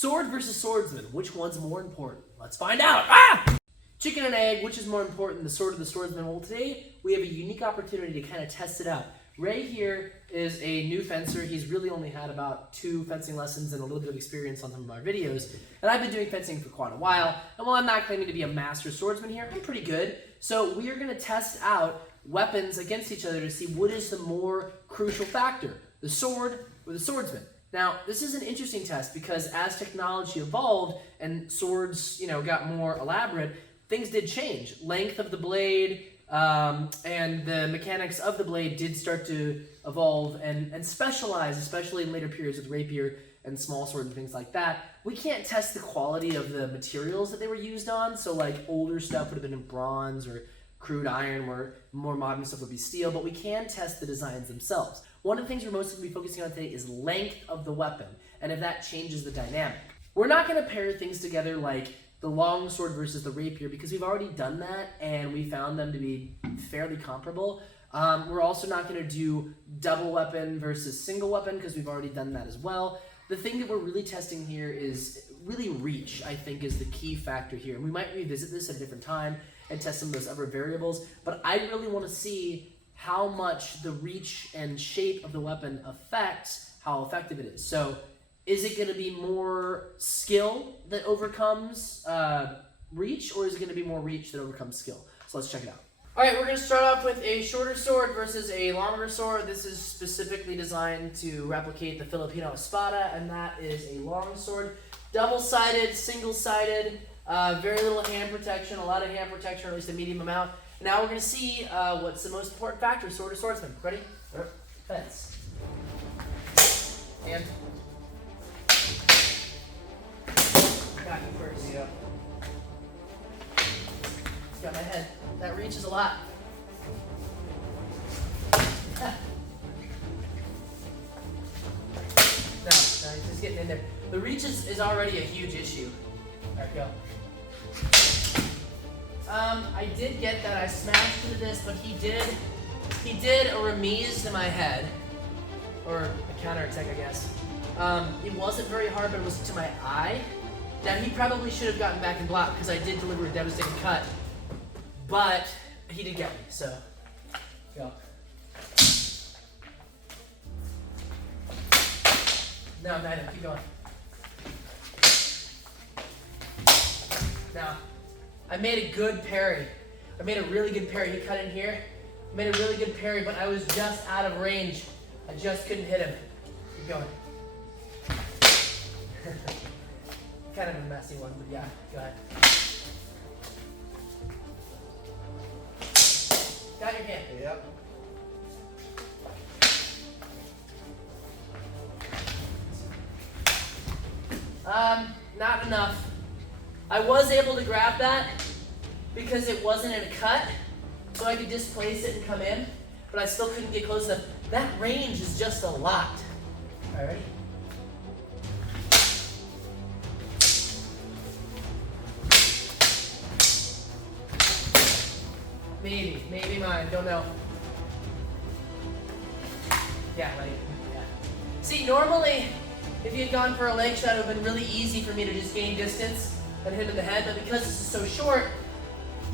Sword versus swordsman, which one's more important? Let's find out! Ah! Chicken and egg, which is more important, the sword or the swordsman? Well, today we have a unique opportunity to kind of test it out. Ray here is a new fencer. He's really only had about 2 fencing lessons and a little bit of experience on some of our videos. And I've been doing fencing for quite a while. And while I'm not claiming to be a master swordsman here, I'm pretty good. So we are going to test out weapons against each other to see what is the more crucial factor, the sword or the swordsman. Now, this is an interesting test because as technology evolved and swords, got more elaborate, things did change. Length of the blade and the mechanics of the blade did start to evolve and specialize, especially in later periods with rapier and small sword and things like that. We can't test the quality of the materials that they were used on, so like older stuff would have been in bronze or crude iron, where more modern stuff would be steel, but we can test the designs themselves. One of the things we're mostly going to be focusing on today is length of the weapon, and if that changes the dynamic. We're not going to pair things together like the long sword versus the rapier because we've already done that and we found them to be fairly comparable. We're also not going to do double weapon versus single weapon because we've already done that as well. The thing that we're really testing here is really reach, I think, is the key factor here. And we might revisit this at a different time and test some of those other variables, but I really want to see how much the reach and shape of the weapon affects how effective it is. So is it going to be more skill that overcomes reach, or is it going to be more reach that overcomes skill? So let's check it out. All right, we're going to start off with a shorter sword versus a longer sword. This is specifically designed to replicate the Filipino espada, and that is a long sword. Double-sided, single-sided, very little hand protection, a lot of hand protection, or at least a medium amount. Now we're going to see what's the most important factor, sword or swordsman. Ready? Fence. And got you first. Yeah. Got my head. That reaches a lot. No, he's just getting in there. The reach is already a huge issue. All right, go. I did get that. I smashed into this, but he did a remise to my head, or a counterattack, I guess. It wasn't very hard, but it was to my eye. Now he probably should have gotten back and blocked because I did deliver a devastating cut, but he did get me. So go. No, neither. Keep going. Now. I made a good parry. I made a really good parry. He cut in here. I made a really good parry, but I was just out of range. I just couldn't hit him. Keep going. Kind of a messy one, but yeah, go ahead. Got your hand. Yep. Not enough. I was able to grab that because it wasn't in a cut, so I could displace it and come in, but I still couldn't get close enough. That range is just a lot. All right, ready? Maybe mine, don't know. Yeah, right. Yeah. See, normally, if you had gone for a leg shot, it would have been really easy for me to just gain distance and hit him in the head, but because this is so short,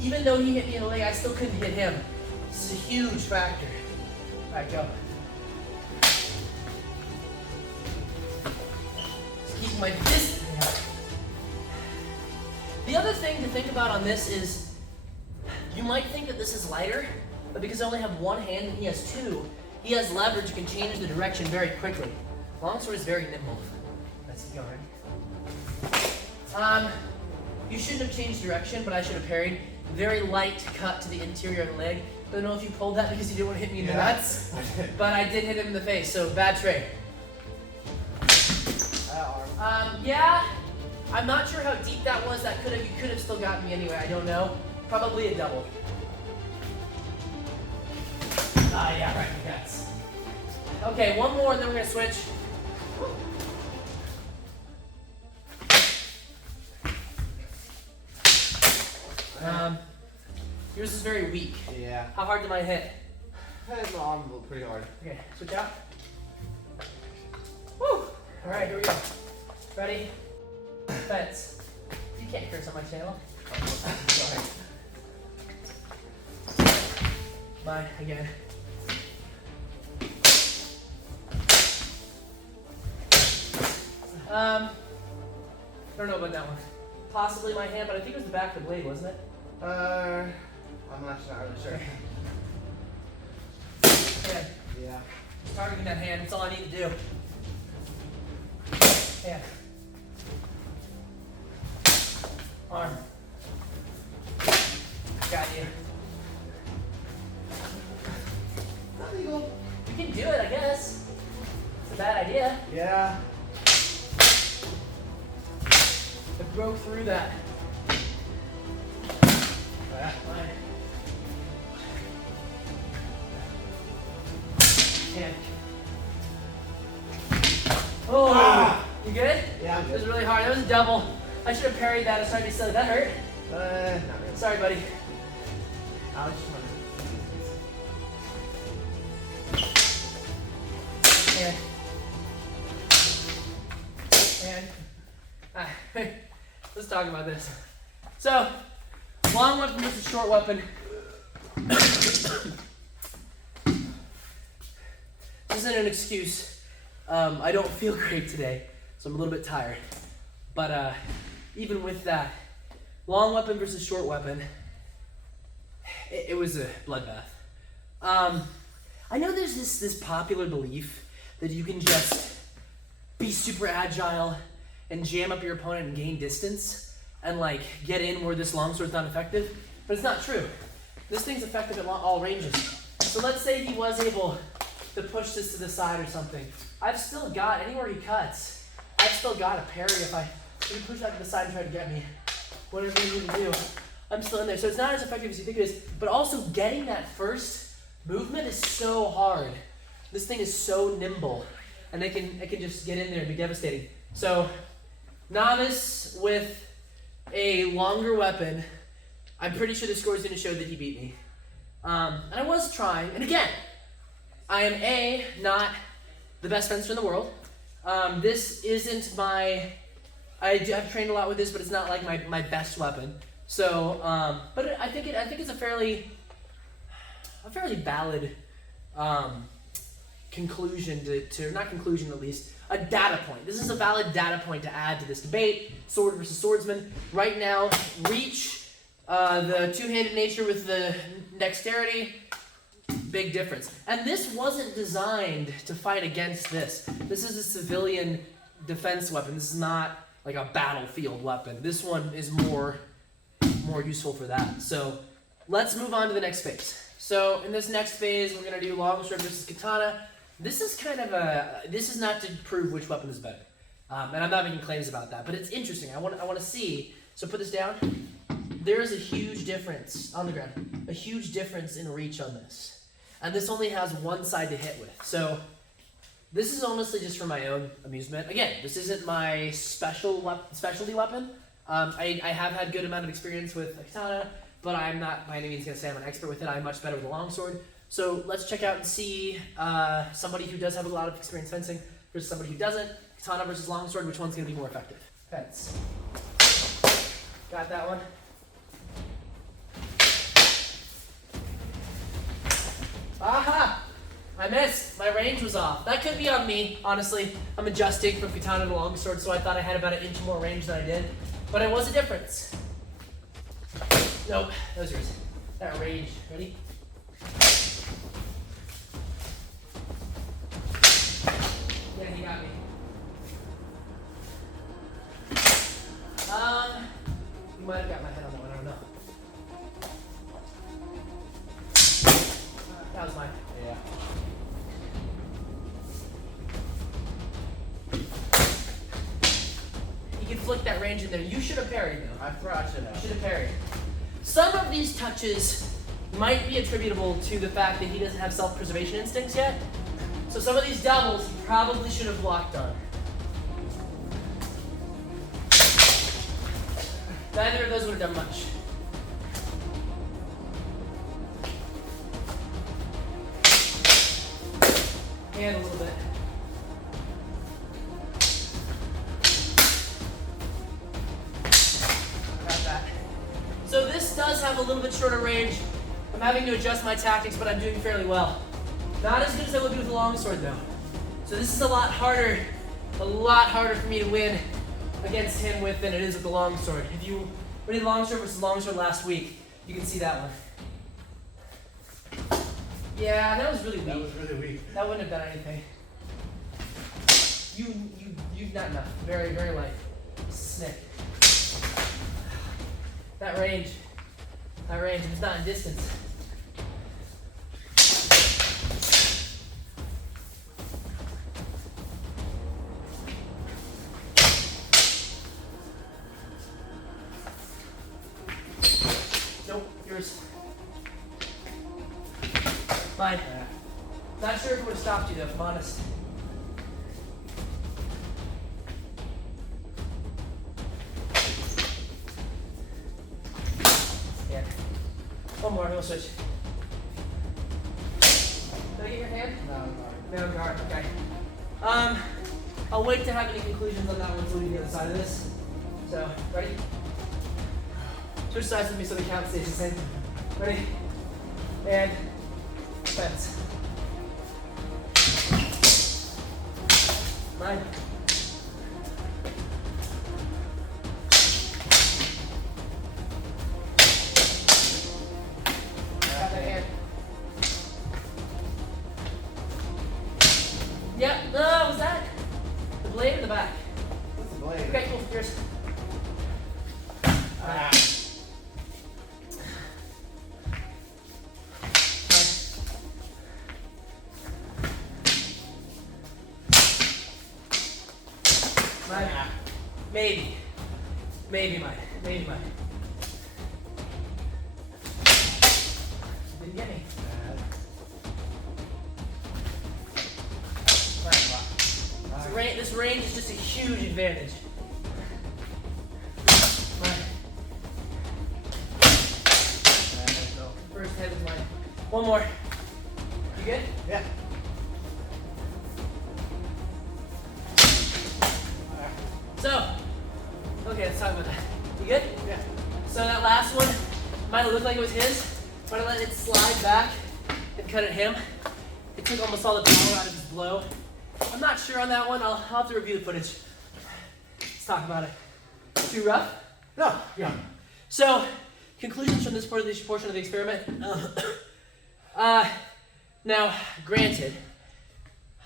even though he hit me in the leg, I still couldn't hit him. This is a huge factor. All right, go. Just keep my distance. The other thing to think about on this is, you might think that this is lighter, but because I only have one hand and he has 2, he has leverage, can change the direction very quickly. Longsword is very nimble. Let's keep going. You shouldn't have changed direction, but I should have parried. Very light cut to the interior of the leg. Don't know if you pulled that because you didn't want to hit me in the nuts, but I did hit him in the face, so bad trade. Yeah, I'm not sure how deep that was. You could have still gotten me anyway. I don't know. Probably a double. Yeah, right. Yes. Okay, one more, and then we're gonna switch. Yours is very weak. Yeah. How hard did mine hit? Hit my arm pretty hard. Okay, switch out. Woo! All right, here we go. Ready? Fence. You can't curse on my channel. Sorry. Bye again. I don't know about that one. Possibly my hand, but I think it was the back of the blade, wasn't it? I'm not sure. Hand. Yeah. Just targeting that hand, that's all I need to do. Hand. Arm. Got you. Illegal. You can do it, I guess. It's a bad idea. Yeah. I broke through that. Yeah. Fine. Hand. Oh, you good? Yeah, I'm It was good. really hard. That was a double. I should have parried that. I'm sorry to be silly. That hurt. Not really. Sorry, buddy. I was just Hand. Hand. Let's talk about this. So, long weapon versus short weapon. This isn't an excuse. I don't feel great today, so I'm a little bit tired. But even with that, long weapon versus short weapon, it was a bloodbath. I know there's this popular belief that you can just be super agile and jam up your opponent and gain distance and like get in where this longsword's not effective, but it's not true. This thing's effective at all ranges. So let's say he was able to push this to the side or something. I've still got, anywhere he cuts, I've still got a parry if he push that to the side and try to get me. Whatever you need to do, I'm still in there. So it's not as effective as you think it is, but also getting that first movement is so hard. This thing is so nimble, and it can just get in there and be devastating. So, novice with a longer weapon, I'm pretty sure the score is going to show that he beat me. And I was trying, and again, I am not the best fencer in the world. This isn't I've trained a lot with this, but it's not like my best weapon. So, but I think it's a fairly valid conclusion to not conclusion at least, a data point. This is a valid data point to add to this debate. Sword versus swordsman. Right now, reach, the two-handed nature with the dexterity, big difference. And this wasn't designed to fight against this. This is a civilian defense weapon. This is not like a battlefield weapon. This one is more useful for that. So let's move on to the next phase. So in this next phase, we're gonna do longsword versus katana. This is not to prove which weapon is better. And I'm not making claims about that, but it's interesting. I want to see. So put this down. There is a huge difference on the ground. A huge difference in reach on this. And this only has one side to hit with. So this is honestly just for my own amusement. Again, this isn't my specialty weapon. I have had good amount of experience with a katana, but I'm not by any means going to say I'm an expert with it. I'm much better with a longsword. So let's check out and see somebody who does have a lot of experience fencing versus somebody who doesn't. Katana versus longsword, which one's going to be more effective? Fence. Got that one? Aha! I missed. My range was off. That could be on me, honestly. I'm adjusting from katana to longsword, so I thought I had about an inch more range than I did. But it was a difference. Nope, that was yours. That range. Ready? Yeah, he got me. You might have got my head on that one, I don't know. That was mine. Yeah. You can flick that range in there. You should have parried though. I forgot to know. You should have parried. Some of these touches might be attributable to the fact that he doesn't have self-preservation instincts yet. So some of these doubles he probably should have blocked on. Neither of those would have done much. And a little bit. does have a little bit shorter range. I'm having to adjust my tactics, but I'm doing fairly well. Not as good as I would be with a longsword though. So this is a lot harder for me to win against him with than it is with the longsword. If we did longsword versus longsword last week, you can see that one. Yeah, that was really weak. That was really weak. That wouldn't have done anything. You not enough. Very, very light. Snick. That range, if it's not in distance. Nope, yours. Mine. Not sure if it would have stopped you though, if I'm honest. Yeah. One more, we'll switch. Did I get your hand? No, guard, okay. I'll wait to have any conclusions on that one until we get the other side of this. So, ready? Switch sides with me so the count stays the same. Ready? And fence. Mine. Got that hand. Yep. No, was that the blade or the back? What's the blade? Okay, cool. Yours. Ah. Mine. Maybe mine. Didn't get me. Mine. This range is just a huge advantage. Mine. First head is mine. One more. You good? Yeah. So, okay, let's talk about that. You good? Yeah. So that last one might have looked like it was his, but I let it slide back and cut at him. It took almost all the power out of his blow. I'm not sure on that one. I'll have to review the footage. Let's talk about it. Too rough? No. Yeah. So, conclusions from this portion of the experiment. Now, granted,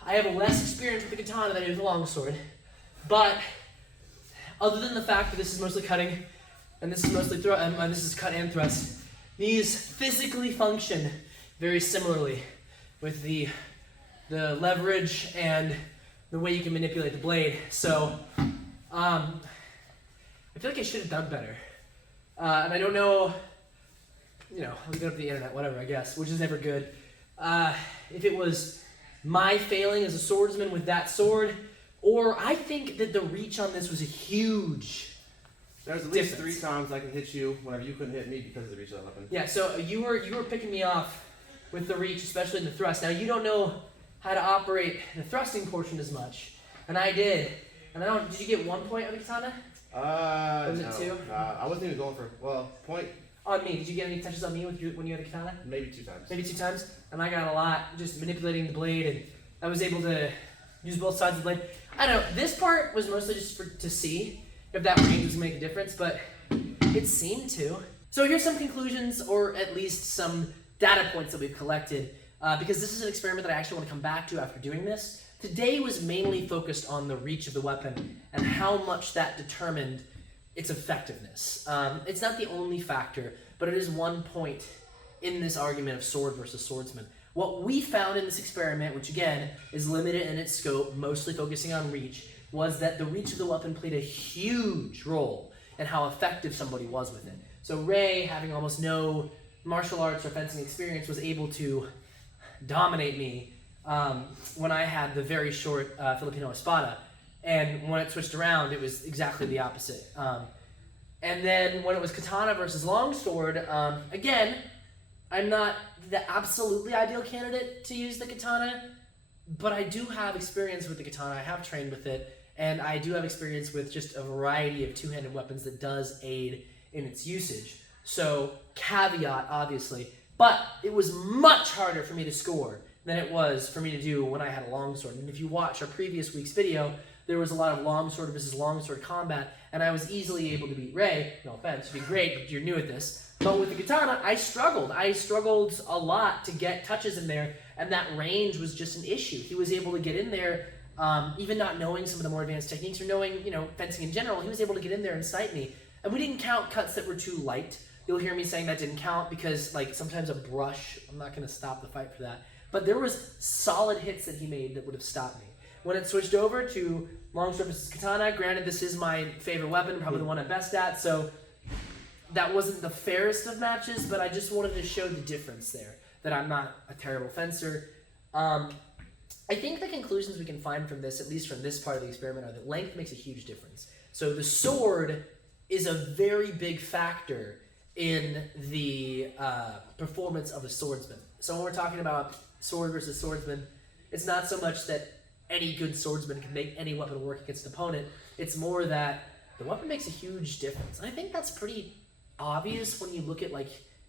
I have less experience with the katana than I do with the longsword, but other than the fact that this is mostly cutting, and this is mostly this is cut and thrust, these physically function very similarly with the leverage and the way you can manipulate the blade. So, I feel like I should have done better. And I don't know, I'll leave it up to the internet, whatever, I guess, which is never good. If it was my failing as a swordsman with that sword, or I think that the reach on this was a huge There's at least difference. 3 times I can hit you whenever you couldn't hit me because of the reach of that weapon. Yeah, so you were picking me off with the reach, especially in the thrust. Now you don't know how to operate the thrusting portion as much, and I did. And did you get 1 point on the katana? Was it no. 2? I wasn't even going for, point. On me, did you get any touches on me when you had the katana? Maybe 2 times. Maybe 2 times, and I got a lot just manipulating the blade, and I was able to use both sides of the blade. I don't know, this part was mostly just to see if that range was gonna make a difference, but it seemed to. So here's some conclusions, or at least some data points that we've collected, because this is an experiment that I actually want to come back to after doing this. Today was mainly focused on the reach of the weapon and how much that determined its effectiveness. It's not the only factor, but it is one point in this argument of sword versus swordsman. What we found in this experiment, which again is limited in its scope, mostly focusing on reach, was that the reach of the weapon played a huge role in how effective somebody was with it. So Ray, having almost no martial arts or fencing experience, was able to dominate me when I had the very short Filipino espada. And when it switched around, it was exactly the opposite. And then when it was katana versus longsword, again, I'm not the absolutely ideal candidate to use the katana, but I do have experience with the katana. I have trained with it, and I do have experience with just a variety of two-handed weapons that does aid in its usage. So, caveat, obviously. But it was much harder for me to score than it was for me to do when I had a longsword. And if you watch our previous week's video, there was a lot of longsword versus longsword combat, and I was easily able to beat Ray. No offense, you'd be great, but you're new at this. But with the katana, I struggled. I struggled a lot to get touches in there, and that range was just an issue. He was able to get in there, even not knowing some of the more advanced techniques or knowing, fencing in general, he was able to get in there and snipe me. And we didn't count cuts that were too light. You'll hear me saying that didn't count because, sometimes a brush, I'm not going to stop the fight for that. But there was solid hits that he made that would have stopped me. When it switched over to longsword versus katana, granted this is my favorite weapon, probably the one I'm best at, so that wasn't the fairest of matches, but I just wanted to show the difference there, that I'm not a terrible fencer. I think the conclusions we can find from this, at least from this part of the experiment, are that length makes a huge difference. So the sword is a very big factor in the performance of a swordsman. So when we're talking about sword versus swordsman, it's not so much that any good swordsman can make any weapon work against an opponent. It's more that the weapon makes a huge difference. And I think that's pretty obvious when you look at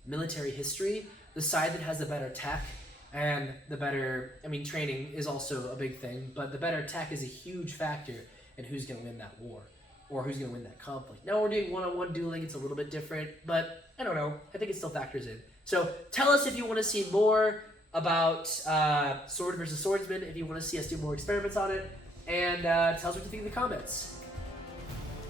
military history. The side that has the better tech and the better, training is also a big thing, but the better tech is a huge factor in who's going to win that war or who's going to win that conflict. Now we're doing one-on-one dueling, it's a little bit different, but I don't know, I think it still factors in. So tell us if you want to see more about sword versus swordsman, if you want to see us do more experiments on it, and tell us what you think in the comments.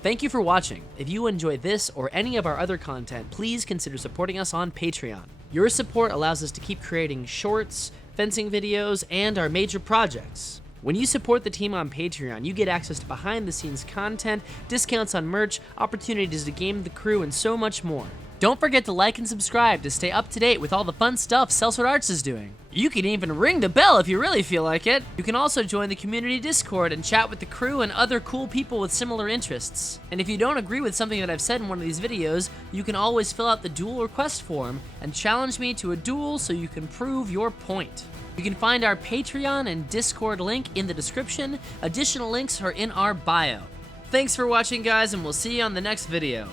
Thank you for watching. If you enjoy this or any of our other content, please consider supporting us on Patreon. Your support allows us to keep creating shorts, fencing videos, and our major projects. When you support the team on Patreon, you get access to behind-the-scenes content, discounts on merch, opportunities to game the crew, and so much more. Don't forget to like and subscribe to stay up to date with all the fun stuff Sellsword Arts is doing. You can even ring the bell if you really feel like it. You can also join the community Discord and chat with the crew and other cool people with similar interests. And if you don't agree with something that I've said in one of these videos, you can always fill out the duel request form and challenge me to a duel so you can prove your point. You can find our Patreon and Discord link in the description. Additional links are in our bio. Thanks for watching, guys, and we'll see you on the next video.